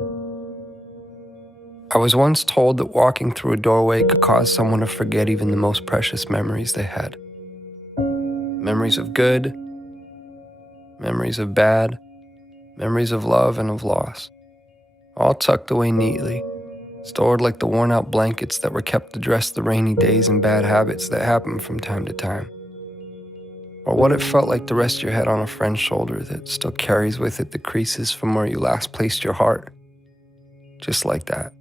I was once told that walking through a doorway could cause someone to forget even the most precious memories they had. Memories of good, memories of bad, memories of love and of loss, all tucked away neatly, stored like the worn-out blankets that were kept to dress the rainy days and bad habits that happen from time to time. Or what it felt like to rest your head on a friend's shoulder that still carries with it the creases from where you last placed your heart. Just like that.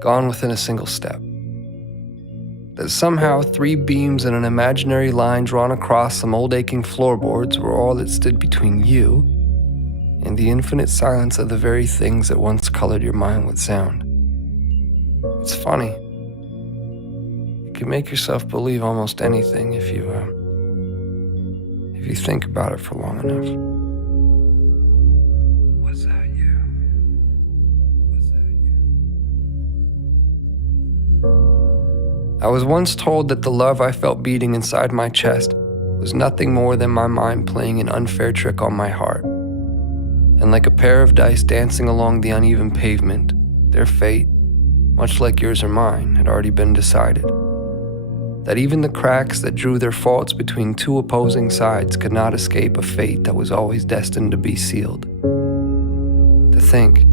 Gone within a single step. That somehow 3 beams and an imaginary line drawn across some old aching floorboards were all that stood between you and the infinite silence of the very things that once colored your mind with sound. It's funny. You can make yourself believe almost anything if you think about it for long enough. Was that you? Was that you? I was once told that the love I felt beating inside my chest was nothing more than my mind playing an unfair trick on my heart. And like a pair of dice dancing along the uneven pavement, their fate, much like yours or mine, had already been decided. That even the cracks that drew their faults between 2 opposing sides could not escape a fate that was always destined to be sealed. To think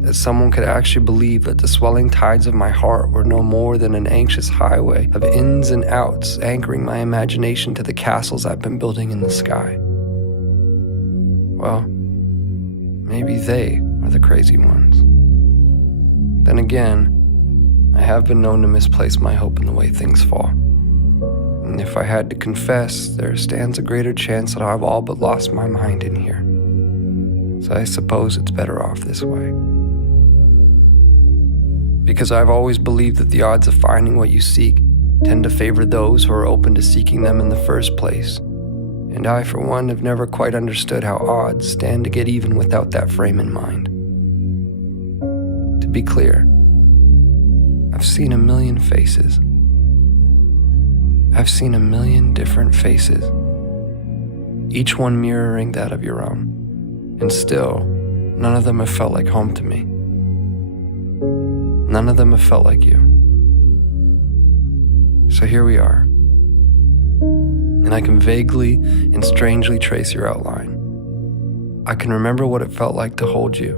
that someone could actually believe that the swelling tides of my heart were no more than an anxious highway of ins and outs anchoring my imagination to the castles I've been building in the sky. Well, maybe they are the crazy ones. Then again, I have been known to misplace my hope in the way things fall. And if I had to confess, there stands a greater chance that I've all but lost my mind in here. So I suppose it's better off this way. Because I've always believed that the odds of finding what you seek tend to favor those who are open to seeking them in the first place. And I, for one, have never quite understood how odds stand to get even without that frame in mind. To be clear, I've seen a million faces. I've seen a million different faces, each one mirroring that of your own. And still, none of them have felt like home to me. None of them have felt like you. So here we are. And I can vaguely and strangely trace your outline. I can remember what it felt like to hold you.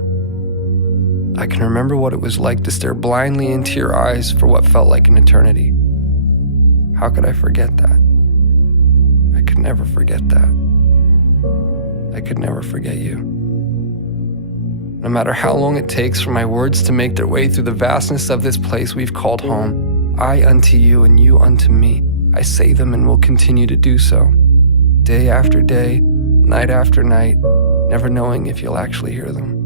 I can remember what it was like to stare blindly into your eyes for what felt like an eternity. How could I forget that? I could never forget that. I could never forget you. No matter how long it takes for my words to make their way through the vastness of this place we've called home, I unto you and you unto me, I say them and will continue to do so. Day after day, night after night, never knowing if you'll actually hear them.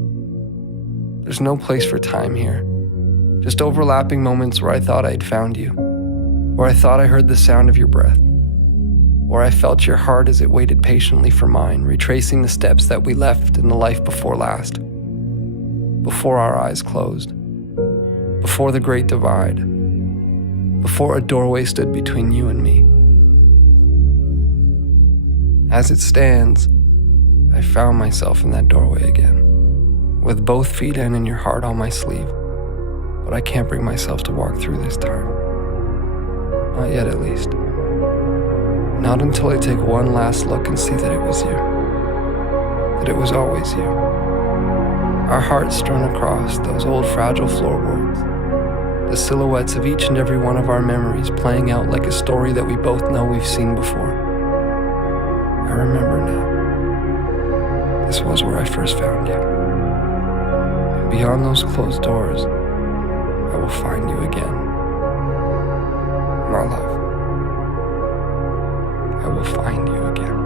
There's no place for time here. Just overlapping moments where I thought I'd found you, where I thought I heard the sound of your breath, where I felt your heart as it waited patiently for mine, retracing the steps that we left in the life before last, before our eyes closed, before the great divide, before a doorway stood between you and me. As it stands, I found myself in that doorway again, with both feet in and your heart on my sleeve. But I can't bring myself to walk through this time. Not yet, at least. Not until I take one last look and see that it was you. That it was always you. Our hearts strewn across those old fragile floorboards. The silhouettes of each and every one of our memories playing out like a story that we both know we've seen before. I remember now. This was where I first found you. Beyond those closed doors, I will find you again. My love, I will find you again.